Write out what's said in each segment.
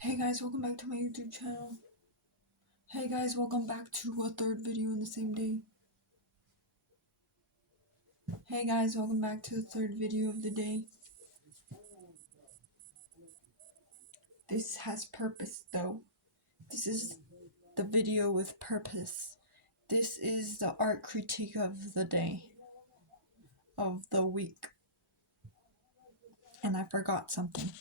Hey guys, welcome back to my YouTube channel. Hey guys, welcome back to a third video in the same day. Hey guys, welcome back to the third video of the day. This has purpose though. This is the video with purpose. This is the art critique of the day. Of the week. And I forgot something.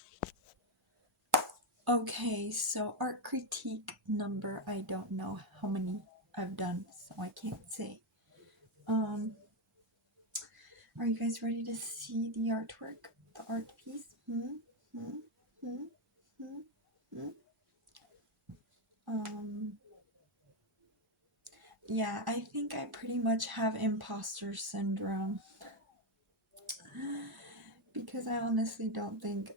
Okay, so art critique number, I don't know how many I've done, so I can't say. Are you guys ready to see the artwork? The art piece? Yeah, I think I pretty much have imposter syndrome. Because I honestly don't think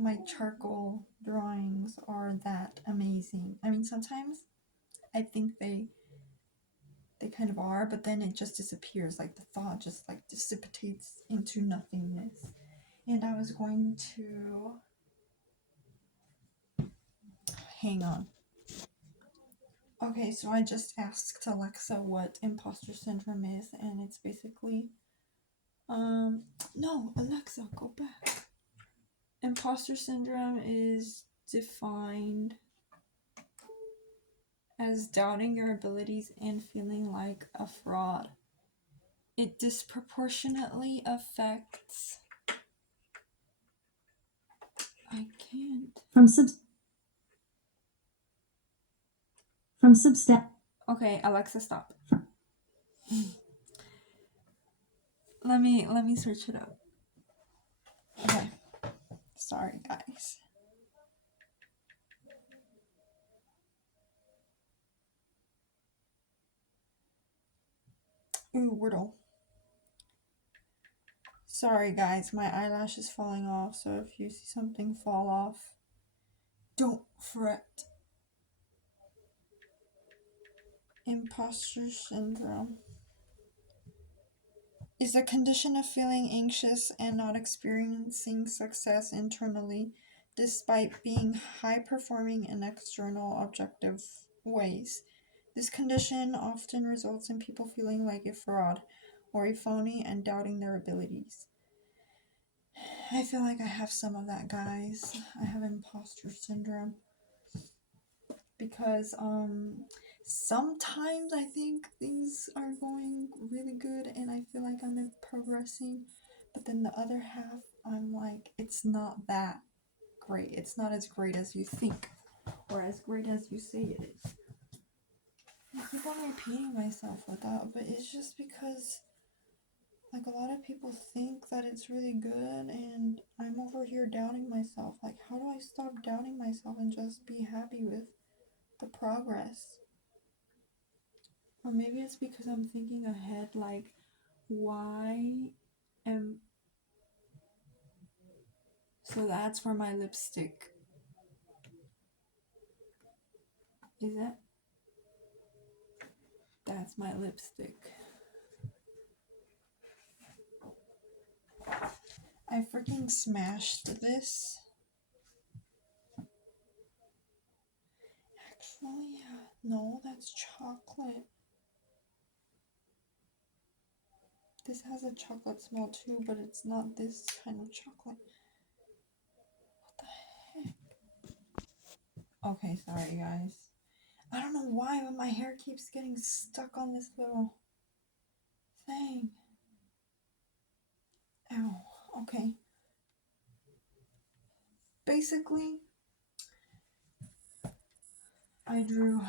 my charcoal drawings are that amazing. I mean, sometimes I think they kind of are, but then it just disappears. Like the thought just like dissipates into nothingness. And I was going to hang on. Okay, so I just asked Alexa what imposter syndrome is, and it's basically no, Alexa, go back. Imposter syndrome is defined as doubting your abilities and feeling like a fraud. It disproportionately affects. I can't. From Substack. Okay, Alexa, stop. Let me search it up. Okay. Sorry, guys. Ooh, Wordle. Sorry, guys, my eyelash is falling off, so if you see something fall off, don't fret. Imposter syndrome is a condition of feeling anxious and not experiencing success internally, despite being high-performing in external objective ways. This condition often results in people feeling like a fraud or a phony and doubting their abilities. I feel like I have some of that, guys. I have imposter syndrome. Because sometimes I think things are going really good and I feel like I'm progressing, but then the other half I'm like, it's not that great. It's not as great as you think or as great as you say it is. I keep on repeating myself with that, but it's just because like a lot of people think that it's really good and I'm over here doubting myself. Like, how do I stop doubting myself and just be happy with the progress? Or maybe it's because I'm thinking ahead, like, why am. So that's for my lipstick. Is that? That's my lipstick. I freaking smashed this. Actually, no, that's chocolate. This has a chocolate smell too, but it's not this kind of chocolate. What the heck? Okay, sorry guys. I don't know why, but my hair keeps getting stuck on this little thing. Ow. Okay. Basically, I drew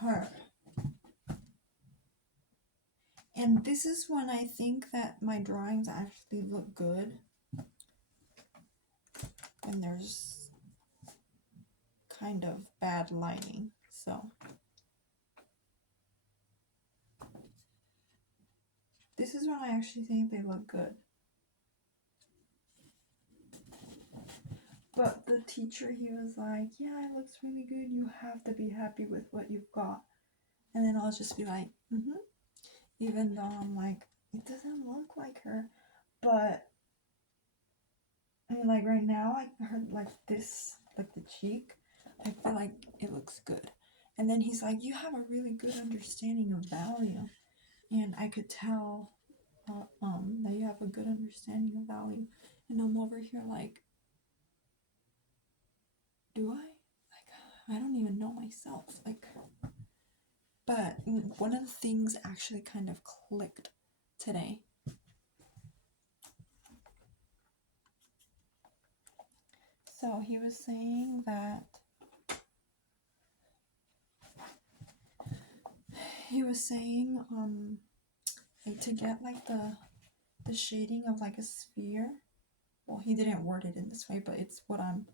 her. And this is when I think that my drawings actually look good. And there's kind of bad lighting. So this is when I actually think they look good. But the teacher, he was like, yeah, it looks really good. You have to be happy with what you've got. And then I'll just be like, even though I'm like, it doesn't look like her. But I mean, like right now, I heard like this, like the cheek. I feel like it looks good. And then he's like, "You have a really good understanding of value," and I could tell that you have a good understanding of value. And I'm over here like, do I? Like, I don't even know myself. Like, but one of the things actually kind of clicked today. So he was saying that like to get like the shading of like a sphere. Well, he didn't word it in this way, but it's what I'm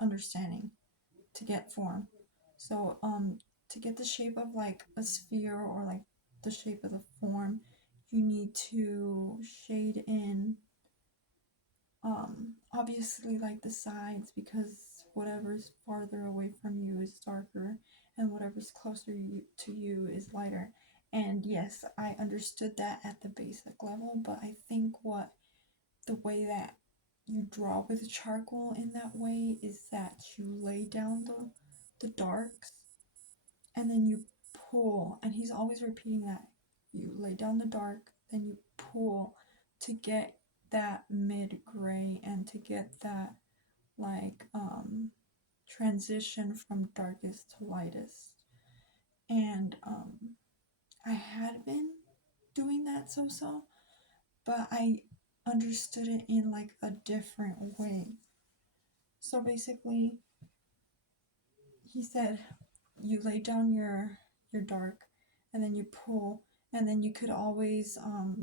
understanding, to get form. So to get the shape of like a sphere, or like the shape of the form, you need to shade in obviously like the sides, because whatever's farther away from you is darker, and whatever's closer to you is lighter. And yes, I understood that at the basic level, but I think the way that you draw with charcoal in that way is that you lay down the darks, and then you pull, and he's always repeating that. You lay down the dark, then you pull to get that mid gray, and to get that like transition from darkest to lightest. And I had been doing that so, but I understood it in like a different way. So basically, he said you lay down your dark, and then you pull, and then you could always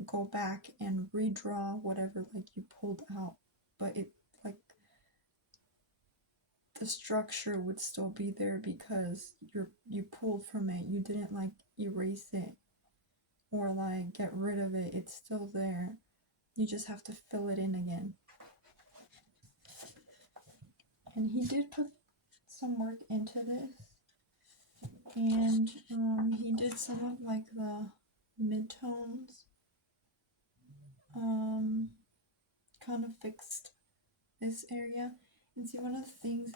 go back and redraw whatever like you pulled out, but it like the structure would still be there because you pulled from it. You didn't like erase it or like get rid of it. It's still there. You just have to fill it in again. And he did put some work into this, and he did some of like the midtones, kind of fixed this area. And see, one of the things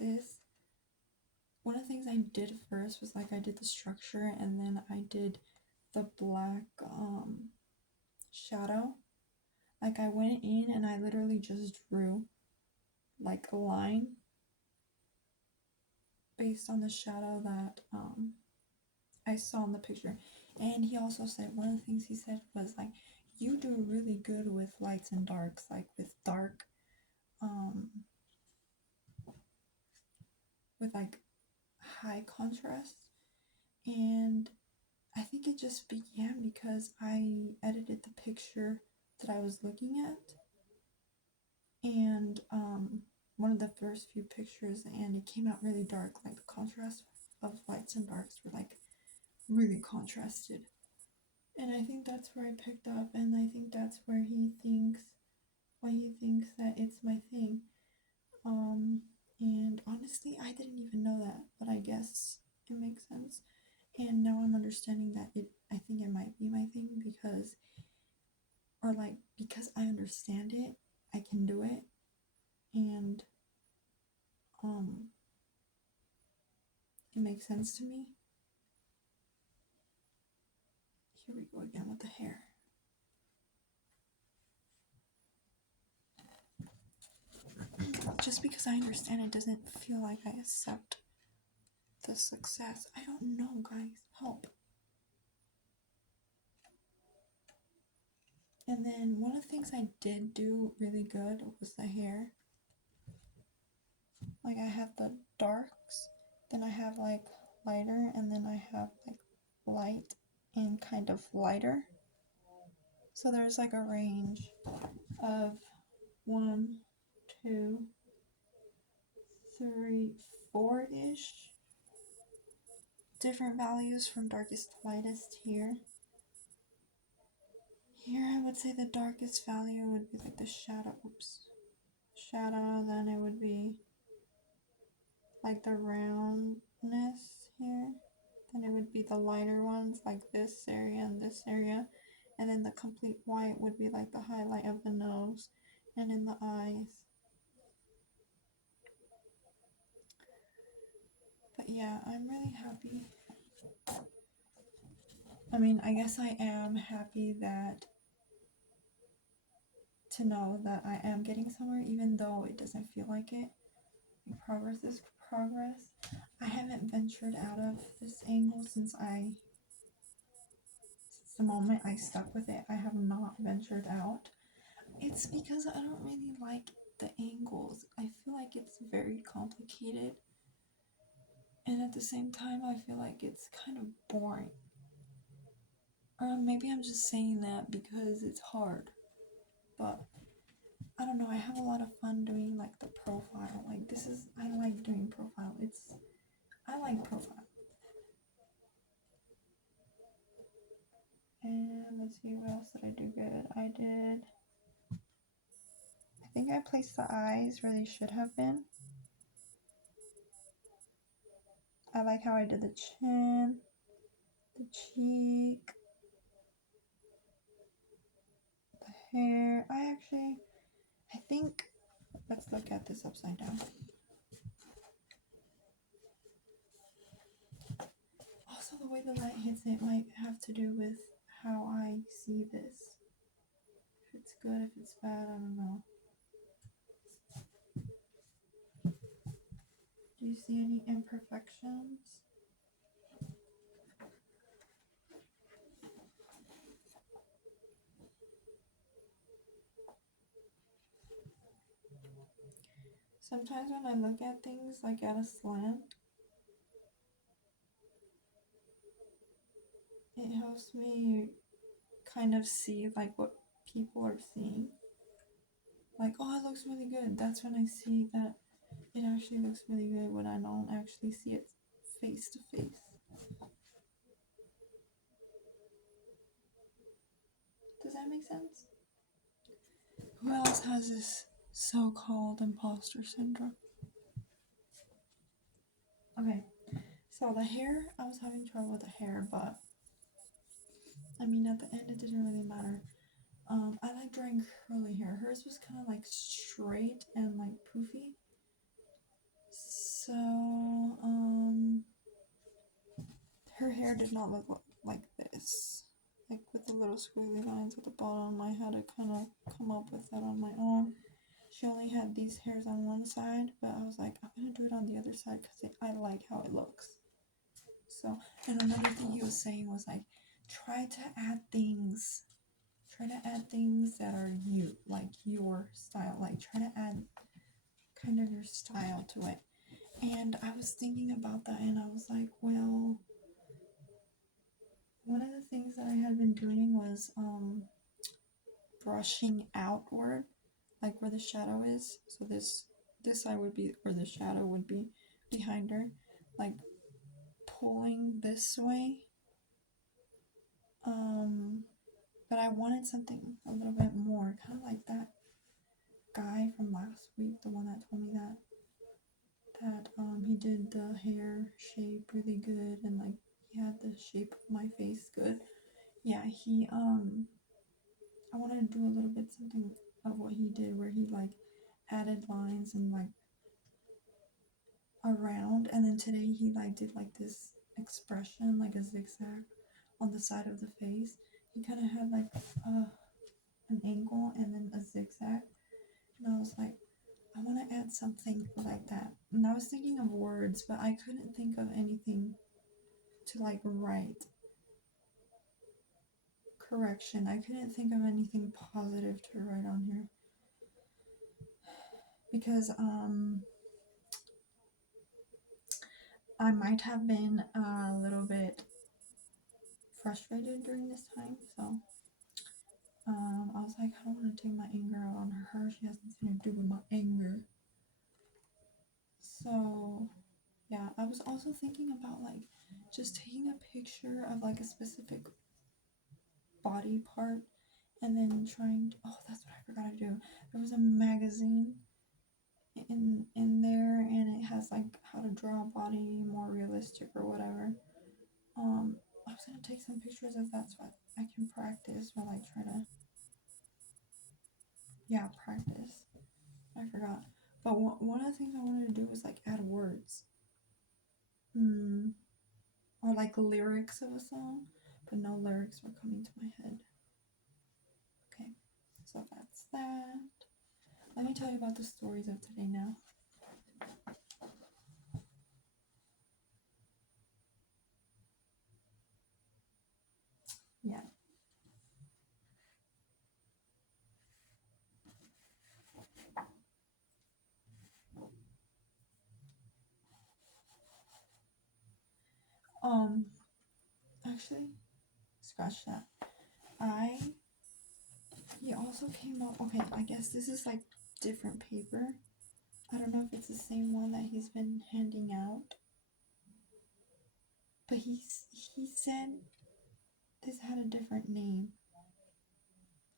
I did first was like I did the structure, and then I did the black shadow. Like I went in and I literally just drew like a line based on the shadow that I saw in the picture. And he also said, one of the things he said was like, you do really good with lights and darks, like um with like high contrast. And I think it just began because I edited the picture that I was looking at, and one of the first few pictures, and it came out really dark. Like the contrast of lights and darks were like really contrasted. And I think that's where I picked up, and I think that's where why he thinks that it's my thing. And honestly, I didn't even know that, but I guess it makes sense. And now I'm understanding that I think it might be my thing, because I understand it, I can do it, and um, it makes sense to me. Here we go again with the hair. Just because I understand it doesn't feel like I accept the success. I don't know, guys. Help. And then one of the things I did do really good was the hair. Like I have the darks, then I have like lighter, and then I have like light and kind of lighter. So there's like a range of 1, 2, 3, 4-ish different values from darkest to lightest here. Here I would say the darkest value would be like the shadow. Shadow, then it would be like the roundness here. Then it would be the lighter ones like this area and this area. And then the complete white would be like the highlight of the nose and in the eyes. But yeah, I'm really happy. I mean, I guess I am happy that to know that I am getting somewhere, even though it doesn't feel like it. Like, progress is progress. I haven't ventured out of this angle since the moment I stuck with it. I have not ventured out. It's because I don't really like the angles. I feel like it's very complicated, and at the same time, I feel like it's kind of boring. Or maybe I'm just saying that because it's hard, but I don't know. I have a lot of fun doing like the profile. Like this is I like doing profile. I like profile. And let's see what else did I do good. I think I placed the eyes where they should have been. I like how I did the chin, the cheek, the hair. I think, let's look at this upside down. Also, the way the light hits it might have to do with how I see this. If it's good, if it's bad, I don't know. Do you see any imperfections? Sometimes when I look at things like at a slant, it helps me kind of see like what people are seeing. Like, oh, it looks really good. That's when I see that it actually looks really good when I don't actually see it face to face. Does that make sense? Who else has this so called imposter syndrome? Okay, so the hair, I was having trouble with the hair, but I mean, at the end, it didn't really matter. I like drawing curly hair. Hers was kind of like straight and like poofy. So, her hair did not look like this. Like with the little squiggly lines at the bottom. I had to kind of come up with that on my own. She only had these hairs on one side, but I was like, I'm gonna do it on the other side because I like how it looks. So, and another thing he was saying was like, try to add things. Try to add things that are you, like your style. Like, try to add kind of your style to it. And I was thinking about that, and I was like, well, one of the things that I had been doing was brushing outward, like where the shadow is. So this side would be where the shadow would be behind her, like pulling this way. But I wanted something a little bit more, kind of like that guy from last week, the one that told me that he did the hair shape really good and like he had the shape of my face good. Yeah, I wanted to do a little bit something of what he did where he like added lines and like around, and then today he like did like this expression like a zigzag on the side of the face. He kind of had like an angle and then a zigzag, and I was like, I want to add something like that. And I was thinking of words, but I couldn't think of anything to like write. Correction, I couldn't think of anything positive to write on here because I might have been a little bit frustrated during this time. So I was like, I don't want to take my anger out on her. She has nothing to do with my anger. So yeah, I was also thinking about like just taking a picture of like a specific body part and then trying to, oh, that's what I forgot to do. There was a magazine in there and it has like how to draw a body more realistic or whatever. I was gonna take some pictures of that so I can practice while I try to, yeah, practice. I forgot. But one of the things I wanted to do was like add words. or like lyrics of a song, but no lyrics were coming to my head. Okay, so that's that. Let me tell you about the stories of today now. Yeah. Um, actually, scratch that. He also came up, okay, I guess this is like different paper. I don't know if it's the same one that he's been handing out. But he said this had a different name.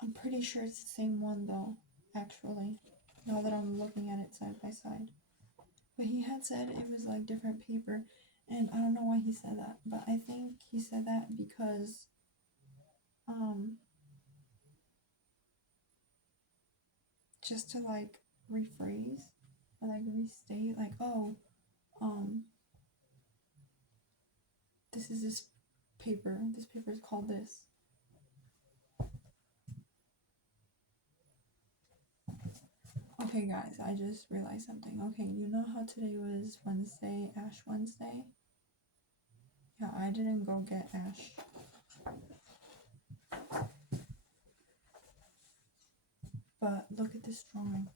I'm pretty sure it's the same one though, actually. Now that I'm looking at it side by side. But he had said it was like different paper, and I don't know why he said that, but I think he said that because um just to like rephrase or like restate like, oh, um this is this paper. This paper is called this. Okay, guys, I just realized something. Okay, you know how today was Wednesday, Ash Wednesday? Yeah, I didn't go get Ash. But look at this drawing.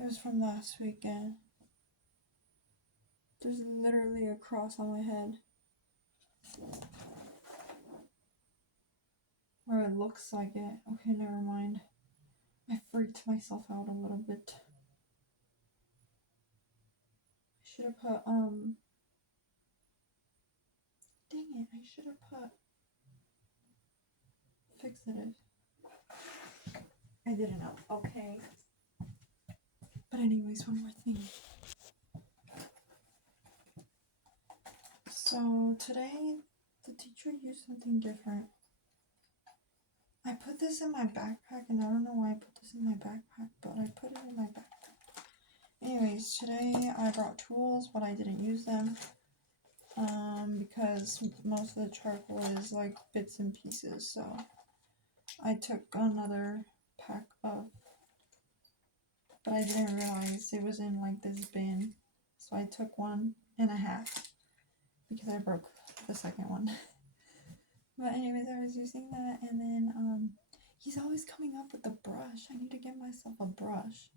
It was from last weekend. There's literally a cross on my head. Or it looks like it. Okay, never mind. I freaked myself out a little bit. I should have put, dang it, I should have put fixative. I didn't know. Okay. But anyways, one more thing. So today, the teacher used something different. I put this in my backpack, and I don't know why I put this in my backpack, but I put it in my backpack. Anyways, today I brought tools, but I didn't use them. Because most of the charcoal is like bits and pieces, so I took another pack of, but I didn't realize it was in like this bin, so I took 1.5 because I broke the second one. But anyways, I was using that, and then he's always coming up with a brush. I need to get myself a brush.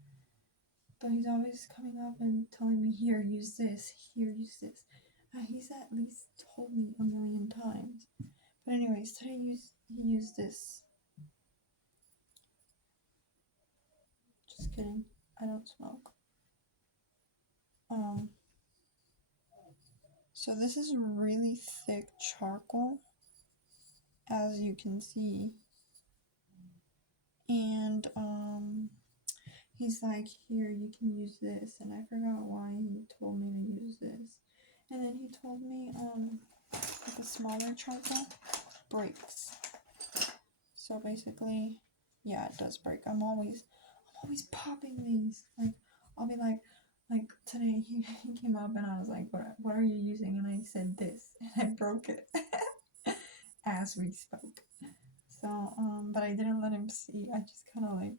But he's always coming up and telling me, here, use this, here, use this. He's at least told me 1,000,000 times. But anyways, today he used this. Just kidding. I don't smoke. So this is really thick charcoal, as you can see. And he's like, here, you can use this, and I forgot why he told me to use this. And then he told me the smaller charcoal breaks. So basically, yeah, it does break. I'm always popping these. Like, I'll be like today he came up and I was like, what are you using? And I said this, and I broke it as we spoke. So but I didn't let him see. I just kind of like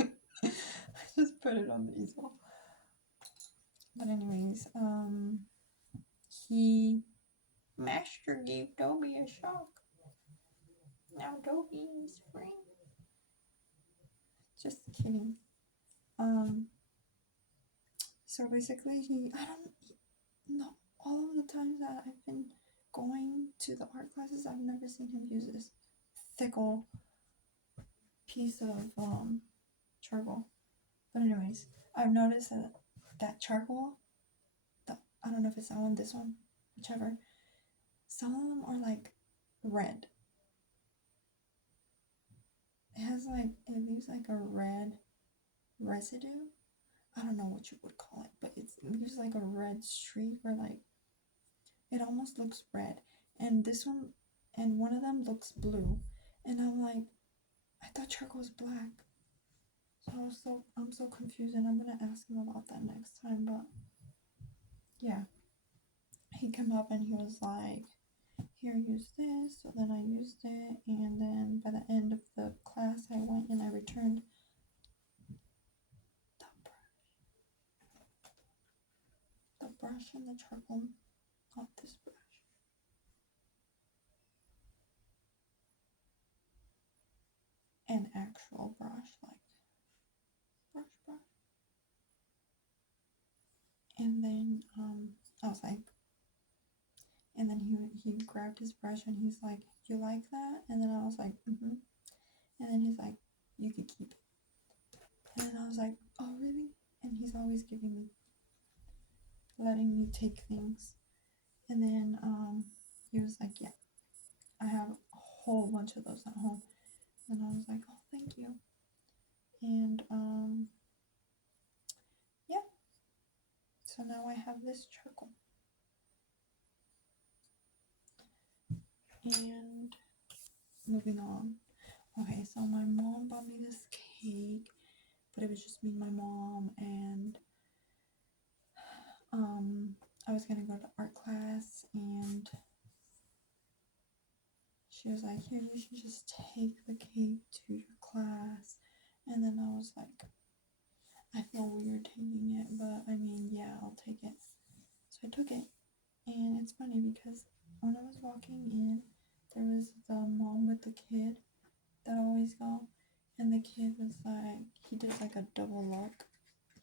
I just put it on the easel. But anyways, he Master gave Dobby a shock. Now Dobby is free. Just kidding. So basically, I don't know, all of the times that I've been going to the art classes, I've never seen him use this thickle piece of charcoal. But anyways, I've noticed that charcoal, I don't know if it's that one, this one, whichever, some of them are like red. It leaves like a red residue. I don't know what you would call it, but it leaves like a red streak, or like it almost looks red. And this one, and one of them looks blue. And I'm like, I thought charcoal was black. So I'm so confused, and I'm gonna ask him about that next time. But yeah, he came up and he was like, "Here, use this." So then I used it, and then by the end of the class, I went and I returned the brush and the charcoal, not this brush. An actual brush, like brush. And then I was like, and then he grabbed his brush and he's like, "You like that?" And then I was like, "Mm-hmm." And then he's like, "You could keep it." And then I was like, "Oh, really?" And he's always letting me take things. And then he was like, "Yeah, I have a whole bunch of those at home." And I was like, "Oh, thank you." And yeah, so now I have this charcoal. And moving on. Okay, so my mom bought me this cake, but it was just me and my mom, and I was gonna go to art class, and she was like, "Here, you should just take the cake to your class." And then I was like, I feel weird taking it, but I mean, yeah, I'll take it. So I took it, and it's funny because when I was walking in, there was the mom with the kid that always go, and the kid was like, he did like a double look.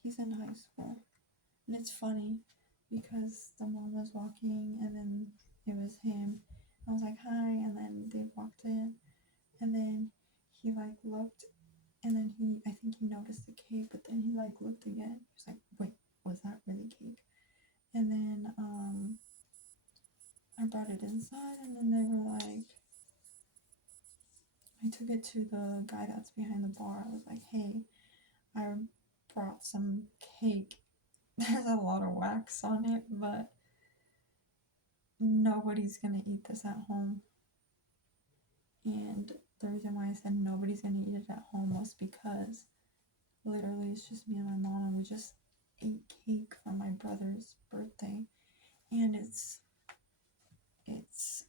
He's in high school, and it's funny because the mom was walking, and then it was him. I was like, "Hi," and then they walked in, and then he like looked, and then I think he noticed the cake, but then he like looked again. He was like, "Wait, was that really cake?" And then I brought it inside, and then they were like, I took it to the guy that's behind the bar. I was like, "Hey, I brought some cake. There's a lot of wax on it, but nobody's gonna eat this at home." And the reason why I said nobody's gonna eat it at home was because literally it's just me and my mom, and we just ate cake for my brother's birthday, and it's it's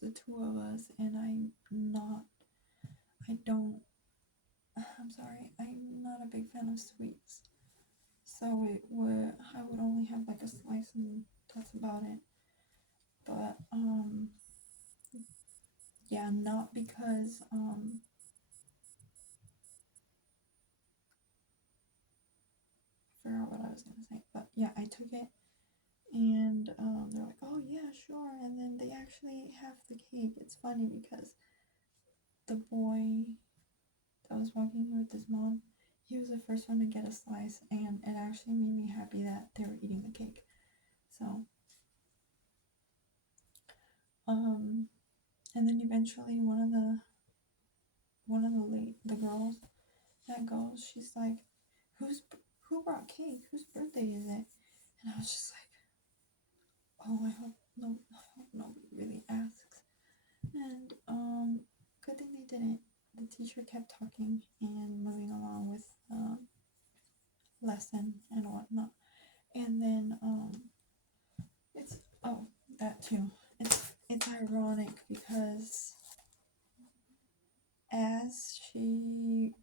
the two of us, and I don't I'm sorry, I'm not a big fan of sweets. So I would only have like a slice, and that's about it. But yeah, not because I forgot what I was gonna say. But yeah, I took it, and they're like, "Oh yeah, sure." And then they actually have the cake. It's funny because the boy that was walking here with his mom, he was the first one to get a slice, and it actually made me happy that they were eating the cake. So um and then eventually one of the girls that goes, she's like, who brought cake? Whose birthday is it?" And I was just like, "Oh, I hope nobody really asks." And good thing they didn't. The teacher kept talking and moving along with lesson and whatnot. And then it's that too. It's ironic because as she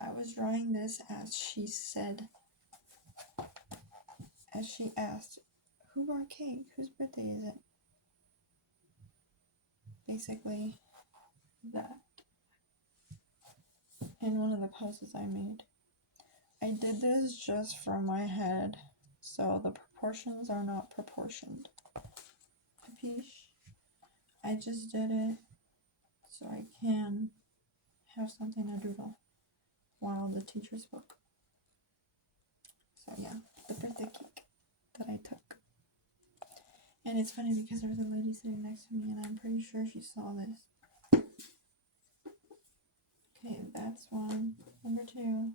I was drawing this as she said, as she asked, "Who brought cake? Whose birthday is it?" Basically that. In one of the poses I made. I did this just from my head, so the proportions are not proportioned. Capiche? I just did it so I can have something to doodle while the teacher spoke. So yeah, the birthday cake that I took. And it's funny because there was a lady sitting next to me, and I'm pretty sure she saw this. Okay, that's one. Number two.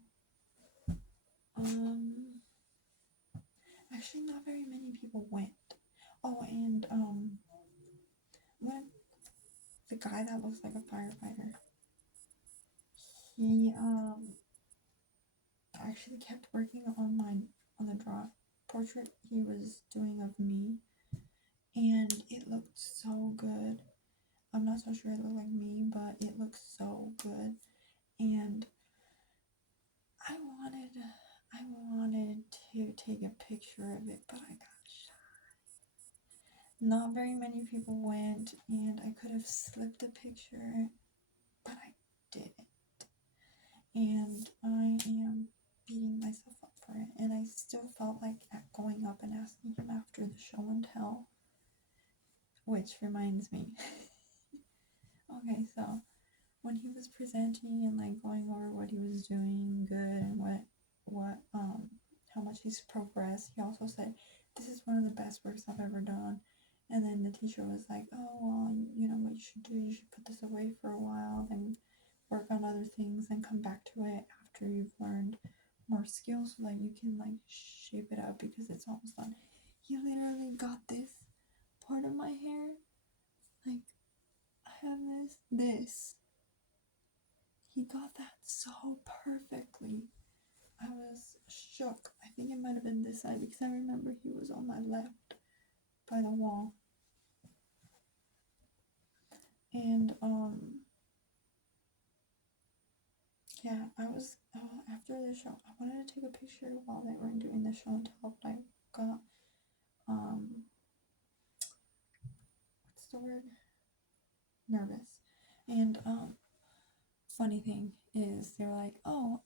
Actually, not very many people went. Oh, and when the guy that looks like a firefighter, he actually kept working on the draw portrait he was doing of me, and it looked so good. I'm not so sure it looked like me, but it looked so good, and I wanted I wanted to take a picture of it, but I got shy. Not very many people went, and I could have slipped a picture, but I didn't. And I am beating myself up for it. And I still felt like going up and asking him after the show and tell, which reminds me. Okay, so when he was presenting and like going over what he was doing good and what how much he's progressed, he also said, "This is one of the best works I've ever done." And then the teacher was like, "Oh well, you know what you should do? You should put this away for a while, then work on other things, and come back to it after you've learned more skills, so that you can like shape it up because it's almost done." He literally got this part of my hair, like I have this. He got that so perfectly. I was shook. I think it might have been this side because I remember he was on my left by the wall. And yeah, I was after the show. I wanted to take a picture while they were doing the show and tell, but I got what's the word? Nervous. And funny thing is, they were like, "Oh,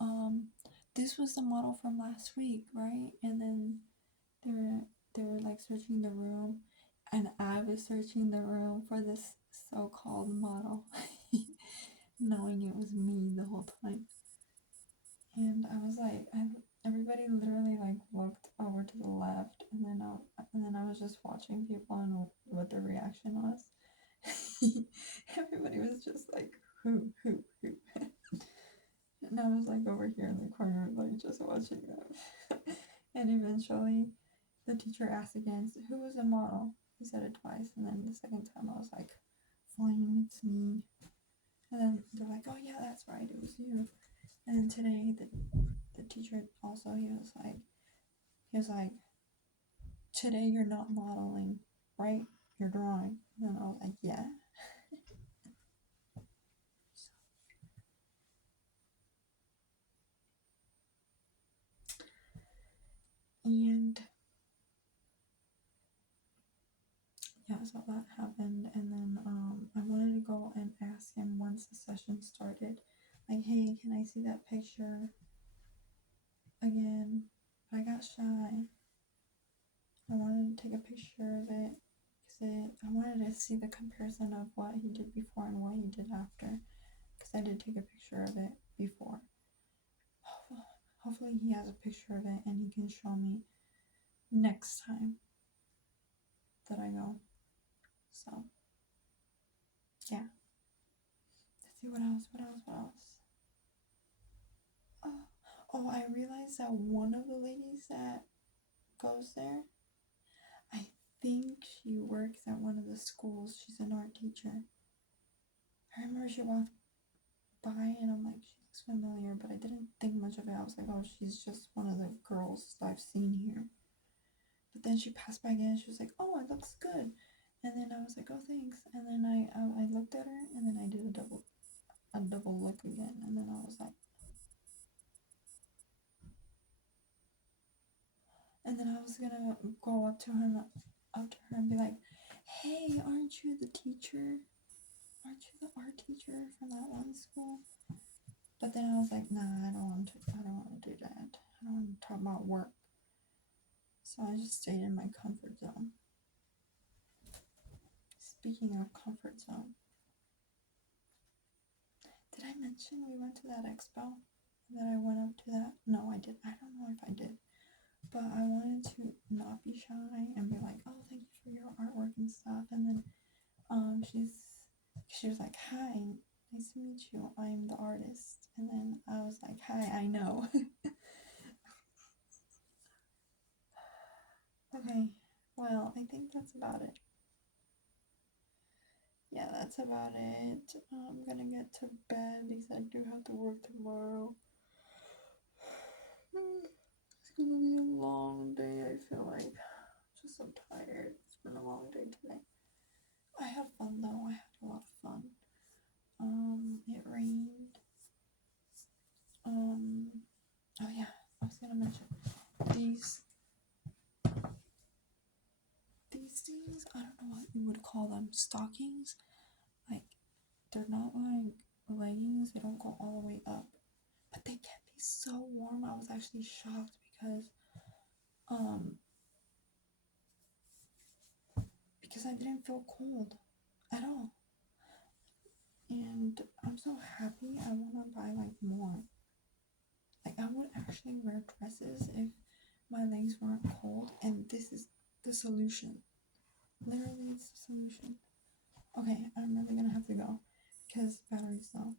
this was the model from last week, right?" And then they were they were like searching the room, and I was searching the room for this so-called model, knowing it was me the whole time. And I was like, everybody literally like looked over to the left, and then I was just watching people and what their reaction was. Everybody was just like, who? And I was like over here in the corner, like just watching them. And eventually, the teacher asked again, "Who was the model?" He said it twice, and then the second time I was like, "Fine, it's me." And then they're like, "Oh yeah, that's right, it was you." And then today, the teacher also, he was like, "Today you're not modeling, right? You're drawing." And then I was like, "Yeah." And yeah, so that happened, and then I wanted to go and ask him once the session started, like, "Hey, can I see that picture again?" But I got shy. I wanted to take a picture of it because I wanted to see the comparison of what he did before and what he did after, because I did take a picture of it before. Hopefully he has a picture of it and he can show me next time that I go. So yeah. Let's see what else. Oh, I realized that one of the ladies that goes there, I think she works at one of the schools. She's an art teacher. I remember she walked by and I'm like, she looks familiar, but I didn't think much of it. I was like, oh, she's just one of the girls I've seen here. But then she passed by again and she was like, oh, it looks good. And then I was like, oh, thanks. And then I looked at her and then I did a double look again. And then I was like, and then I was gonna go up to her and be like, hey, aren't you the teacher? Aren't you the art teacher from that one school? But then I was like, nah, I don't want to do that. I don't want to talk about work. So I just stayed in my comfort zone. Speaking of comfort zone, did I mention we went to that expo? That I went up to that? No, I did. I don't know if I did. But I wanted to not be shy and be like, oh, thank you for your artwork and stuff. And then she was like, hi, nice to meet you. I'm the artist. And then I was like, hi, I know. Okay, well, I think that's about it. yeah, that's about it. I'm gonna get to bed because I do have to work tomorrow. It's gonna be a long day, I feel like. Just so tired. It's been a long day today. I had fun though. I had a lot of fun. It rained. Oh yeah, I was gonna mention these these things. I don't know what you would call them. Stockings. Like they're not like leggings. They don't go all the way up, but they can be so warm. I was actually shocked um because I didn't feel cold at all. And I'm so happy. I want to buy like more. Like I would actually wear dresses if my legs weren't cold, and this is the solution. Literally, it's the solution. Okay, I'm really gonna have to go because battery's low.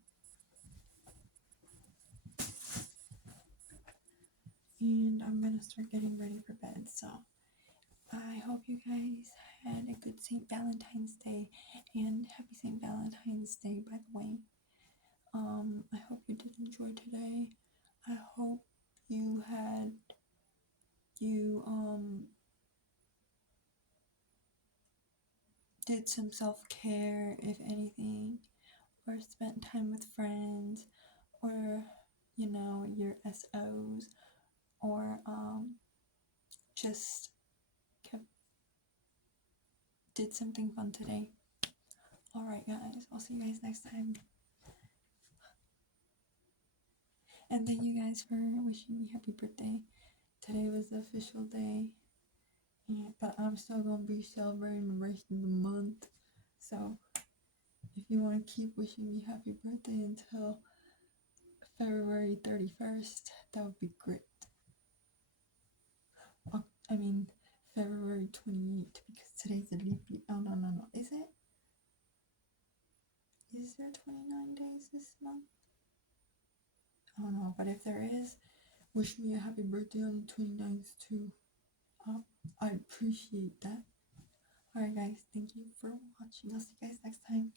And I'm gonna start getting ready for bed. So I hope you guys had a good St. Valentine's Day and happy St. Valentine's Day, by the way. I hope you did enjoy today. I hope you did some self-care, if anything, or spent time with friends, or your SOs, or just kept did something fun today. All right, guys, I'll see you guys next time. And thank you guys for wishing me happy birthday. Today was the official day, but I'm still gonna be celebrating the rest of the month. So if you want to keep wishing me happy birthday until February 31st, that would be great. I mean, February 28th, because today's a leap year. Oh, no, no, no. Is it? Is there 29 days this month? I don't know, but if there is, wish me a happy birthday on the 29th too. I appreciate that. Alright, guys, thank you for watching. I'll see you guys next time.